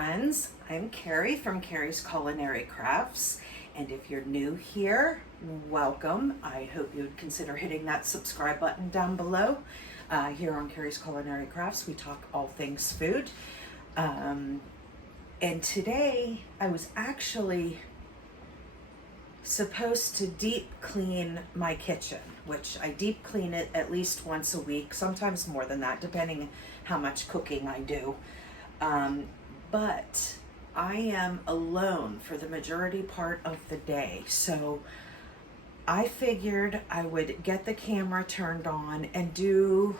friends. I'm Carrie from Carrie's Culinary Crafts, and if you're new here, welcome. I hope you would consider hitting that subscribe button down below. Here on Carrie's Culinary Crafts, we talk all things food. And today I was actually supposed to deep clean my kitchen, which I deep clean it at least once a week, sometimes more than that, depending how much cooking I do. But I am alone for the majority part of the day, so I figured I would get the camera turned on and do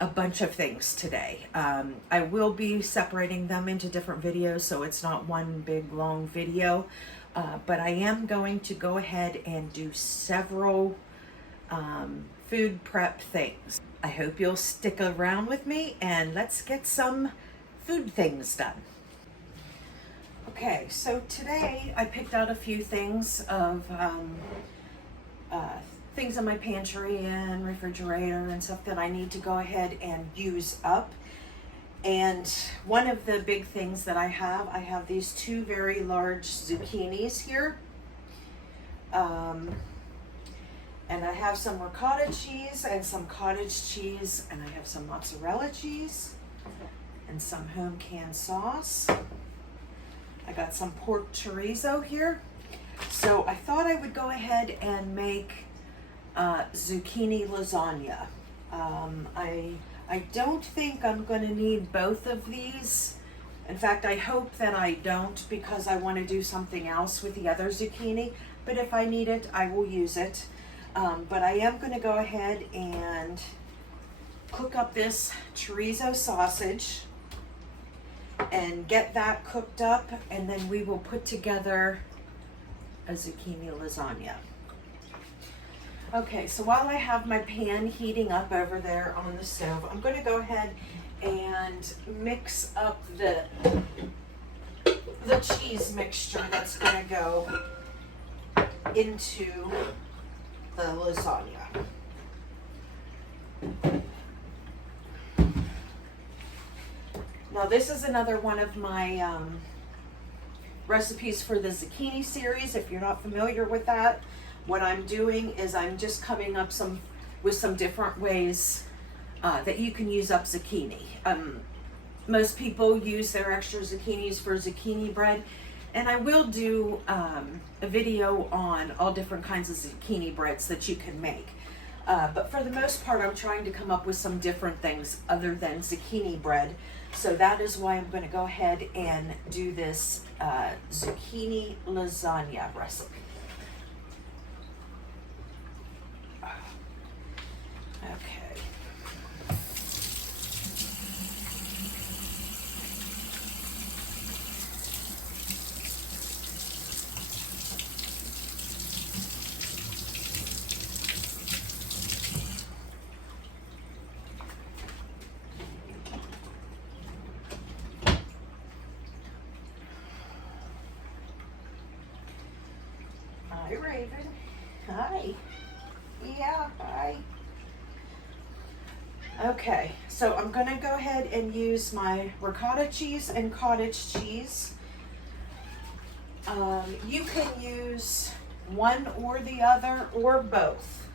a bunch of things today. I will be separating them into different videos, so it's not one big long video, but I am going to go ahead and do several food prep things. I hope you'll stick around with me and let's get some food things done. Okay, so today I picked out a few things of things in my pantry and refrigerator and stuff that I need to go ahead and use up. And one of the big things that I have these two very large zucchinis here. And I have some ricotta cheese and some cottage cheese, and I have some mozzarella cheese and some home canned sauce. I got some pork chorizo here. So I thought I would go ahead and make zucchini lasagna. I don't think I'm going to need both of these. In fact, I hope that I don't, because I want to do something else with the other zucchini. But if I need it, I will use it. But I am going to go ahead and cook up this chorizo sausage and get that cooked up, and then we will put together a zucchini lasagna. Okay, so while I have my pan heating up over there on the stove, I'm going to go ahead and mix up the cheese mixture that's going to go into the lasagna. Now this is another one of my recipes for the Zucchini series. If you're not familiar with that, what I'm doing is I'm just coming up with some different ways that you can use up zucchini. Most people use their extra zucchinis for zucchini bread, and I will do a video on all different kinds of zucchini breads that you can make. But for the most part, I'm trying to come up with some different things other than zucchini bread. So that is why I'm going to go ahead and do this zucchini lasagna recipe. Okay. Hi, Raven. Hi. Yeah, hi. Okay, so I'm going to go ahead and use my ricotta cheese and cottage cheese. You can use one or the other or both.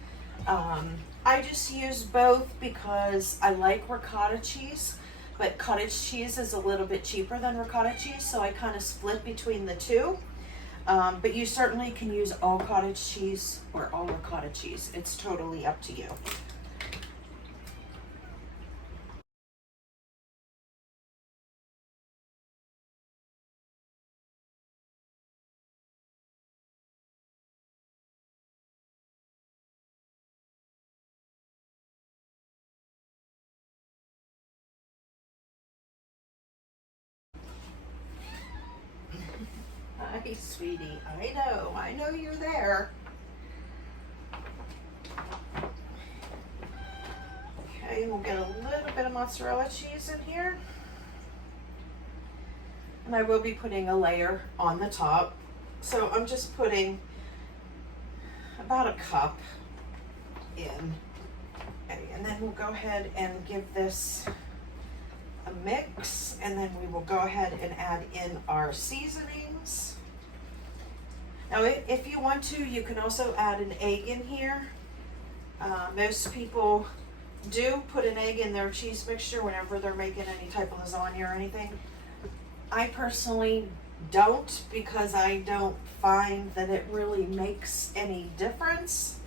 I just use both because I like ricotta cheese, but cottage cheese is a little bit cheaper than ricotta cheese, so I kind of split between the two. But you certainly can use all cottage cheese or all ricotta cheese. It's totally up to you. Hi, sweetie. I know you're there. Okay, we'll get a little bit of mozzarella cheese in here. And I will be putting a layer on the top. So I'm just putting about a cup in. Okay, and then we'll go ahead and give this a mix, and then we will go ahead and add in our seasonings. Now, if you want to, you can also add an egg in here. Most people do put an egg in their cheese mixture whenever they're making any type of lasagna or anything. I personally don't, because I don't find that it really makes any difference.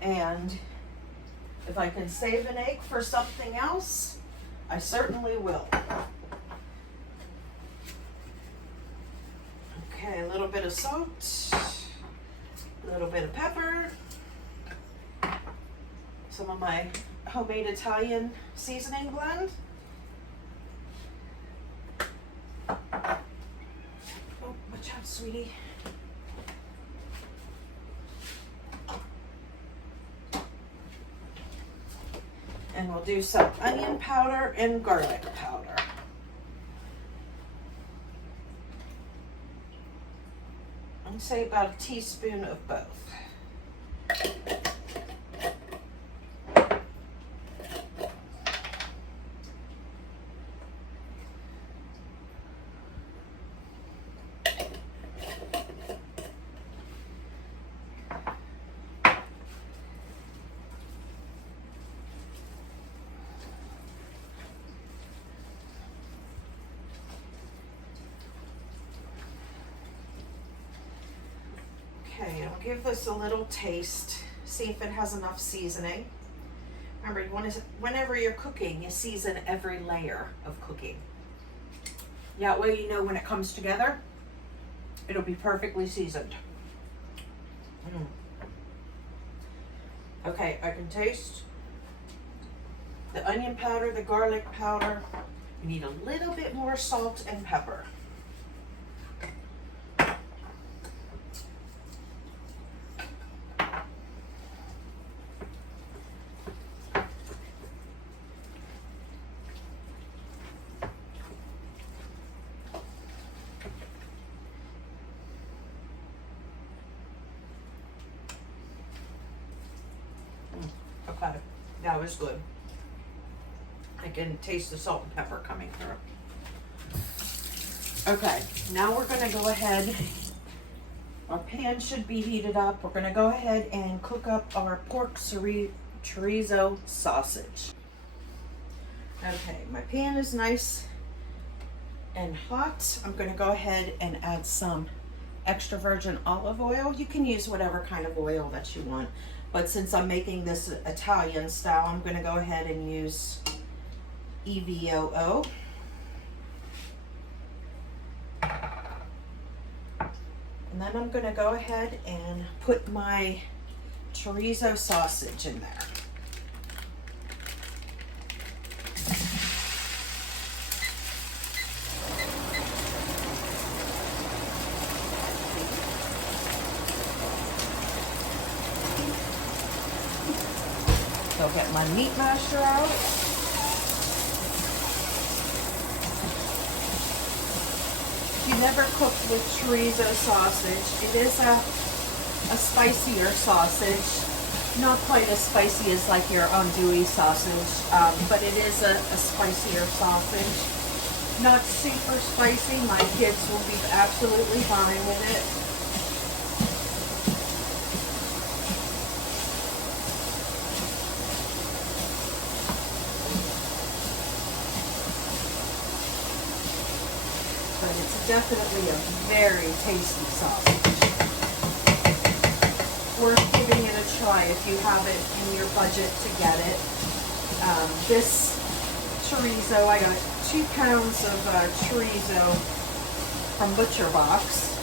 And if I can save an egg for something else, I certainly will. Okay, a little bit of salt, a little bit of pepper, some of my homemade Italian seasoning blend. Oh, watch out, sweetie. And we'll do some onion powder and garlic powder. I'd say about a teaspoon of both. Okay, I'll give this a little taste, see if it has enough seasoning. Remember, whenever you're cooking, you season every layer of cooking. That way you know when it comes together, it'll be perfectly seasoned. Okay, I can taste the onion powder, the garlic powder. You need a little bit more salt and pepper. Okay, that was good. I can taste the salt and pepper coming through. Okay, now we're gonna go ahead. Our pan should be heated up. We're gonna go ahead and cook up our pork chorizo sausage. Okay, my pan is nice and hot. I'm gonna go ahead and add some extra virgin olive oil. You can use whatever kind of oil that you want. But since I'm making this Italian style, I'm going to go ahead and use EVOO. And then I'm going to go ahead and put my chorizo sausage in there. So get my meat masher out. If you never cooked with chorizo sausage, it is a spicier sausage. Not quite as spicy as like your andouille sausage, but it is a spicier sausage. Not super spicy. My kids will be absolutely fine with it. But it's definitely a very tasty sausage. Worth giving it a try if you have it in your budget to get it. This chorizo, I got 2 pounds of chorizo from Butcher Box,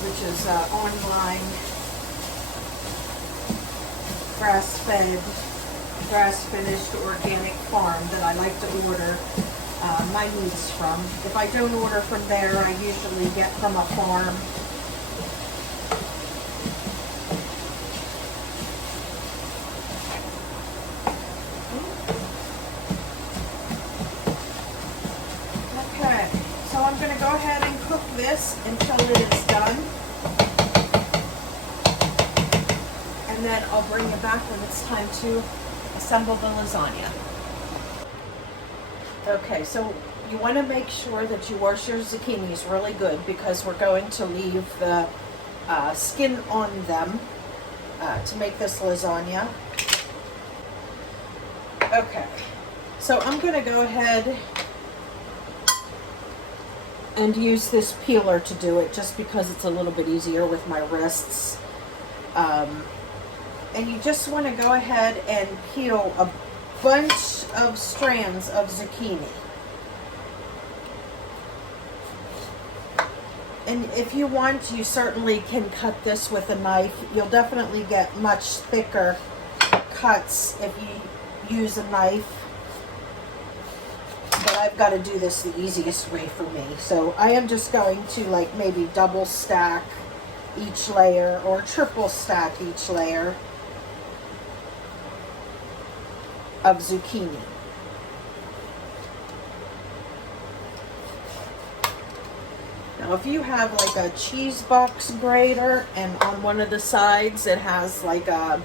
which is online grass-fed, grass-finished organic farm that I like to order my meats from. If I don't order from there, I usually get from a farm. Okay, so I'm going to go ahead and cook this until it is done. And then I'll bring you back when it's time to assemble the lasagna. Okay, so you want to make sure that you wash your zucchinis really good because we're going to leave the skin on them to make this lasagna. Okay, so I'm going to go ahead and use this peeler to do it just because it's a little bit easier with my wrists. And you just want to go ahead and peel a bunch of strands of zucchini. And if you want, you certainly can cut this with a knife. You'll definitely get much thicker cuts if you use a knife. But I've got to do this the easiest way for me. So I am just going to like maybe double stack each layer or triple stack each layer of zucchini. Now if you have like a cheese box grater and on one of the sides it has like a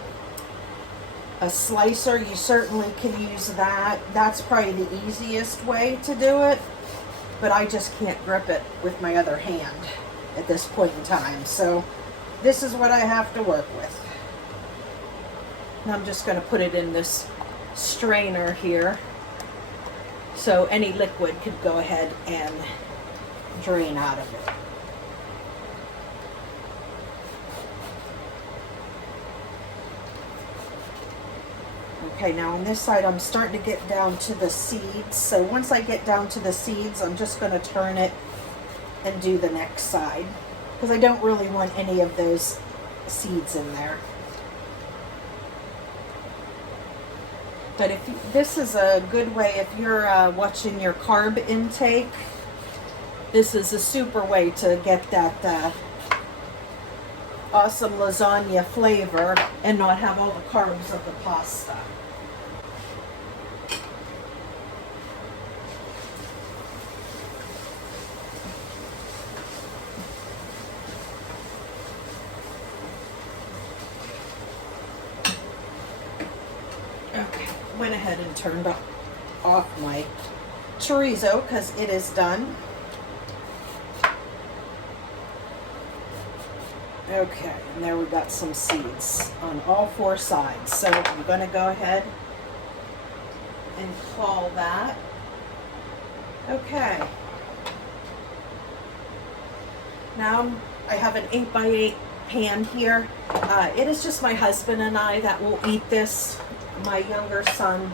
slicer, you certainly can use that. That's probably the easiest way to do it, but I just can't grip it with my other hand at this point in time. So this is what I have to work with. Now I'm just going to put it in this strainer here so any liquid could go ahead and drain out of it. Okay, now on this side I'm starting to get down to the seeds. So once I get down to the seeds, I'm just going to turn it and do the next side because I don't really want any of those seeds in there. But if you, this is a good way if you're watching your carb intake. This is a super way to get that awesome lasagna flavor and not have all the carbs of the pasta. Okay, went ahead and turned off my chorizo because it is done. Okay, and there we got some seeds on all four sides. So I'm going to go ahead and call that. Okay. Now I have an 8x8 pan here. It is just my husband and I that will eat this. My younger son,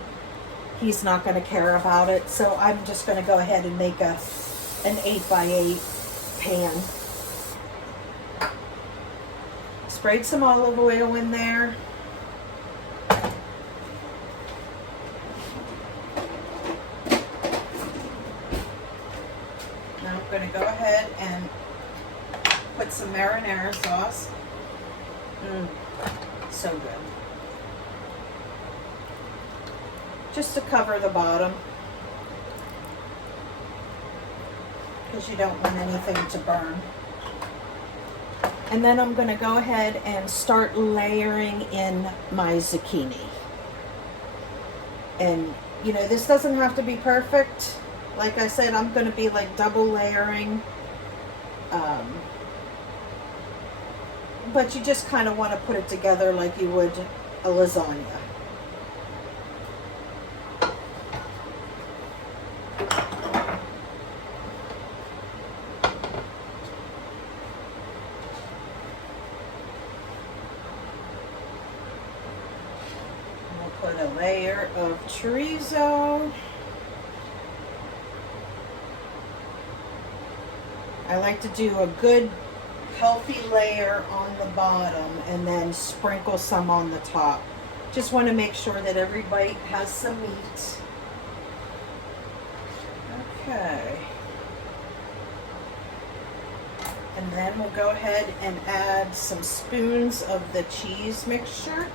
he's not going to care about it. So I'm just going to go ahead and make an 8x8 pan. Sprayed some olive oil in there. Now I'm going to go ahead and put some marinara sauce. So good. Just to cover the bottom, because you don't want anything to burn. And then I'm going to go ahead and start layering in my zucchini. And, you know, this doesn't have to be perfect. Like I said, I'm going to be like double layering. But you just kind of want to put it together like you would a lasagna. Put a layer of chorizo. I like to do a good healthy layer on the bottom and then sprinkle some on the top. Just want to make sure that every bite has some meat. Okay. And then we'll go ahead and add some spoons of the cheese mixture.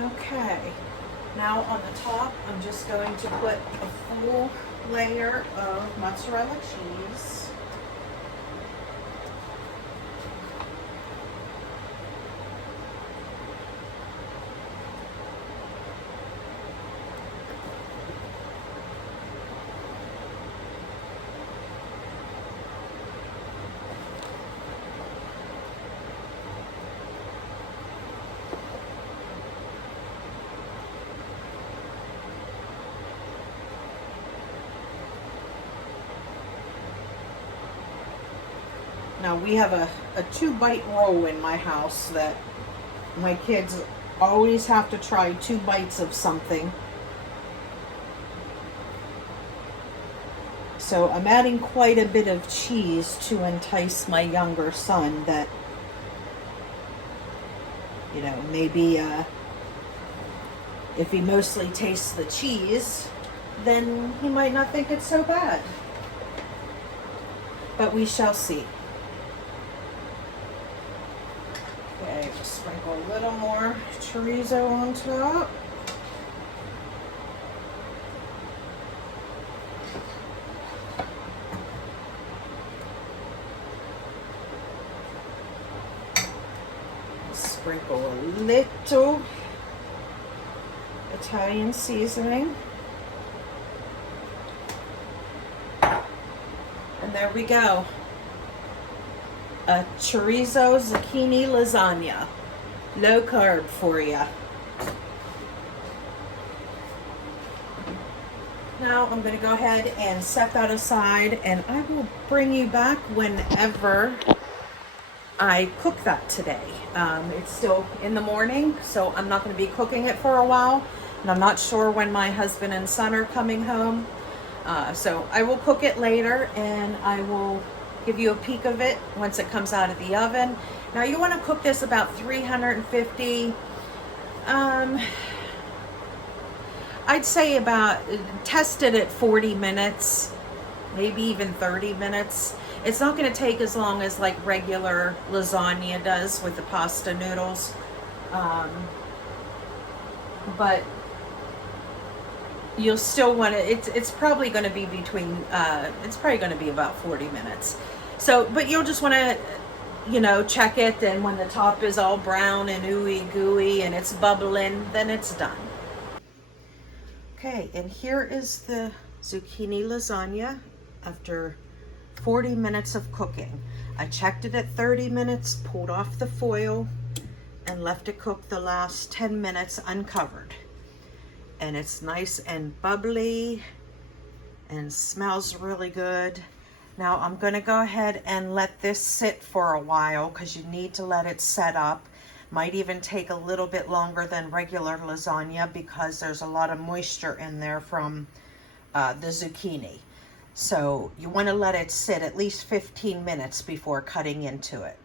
Okay, now on the top, I'm just going to put a full layer of mozzarella cheese. Now we have a 2-bite roll in my house that my kids always have to try 2 bites of something. So I'm adding quite a bit of cheese to entice my younger son that, you know, maybe if he mostly tastes the cheese, then he might not think it's so bad. But we shall see. Okay, just sprinkle a little more chorizo on top. Sprinkle a little Italian seasoning. And there we go. A chorizo zucchini lasagna. Low carb for you. Now I'm going to go ahead and set that aside, and I will bring you back whenever I cook that today. It's still in the morning, so I'm not going to be cooking it for a while, and I'm not sure when my husband and son are coming home. So I will cook it later, and I will give you a peek of it once it comes out of the oven. Now you want to cook this about 350. I'd say test it at 40 minutes, maybe even 30 minutes. It's not going to take as long as like regular lasagna does with the pasta noodles. But you'll still want to, it's probably going to be it's probably going to be about 40 minutes. So, but you'll just want to, you know, check it, and when the top is all brown and ooey gooey and it's bubbling, then it's done. Okay, and here is the zucchini lasagna after 40 minutes of cooking. I checked it at 30 minutes, pulled off the foil, and left it cook the last 10 minutes uncovered. And it's nice and bubbly and smells really good. Now I'm going to go ahead and let this sit for a while because you need to let it set up. Might even take a little bit longer than regular lasagna because there's a lot of moisture in there from the zucchini. So you want to let it sit at least 15 minutes before cutting into it.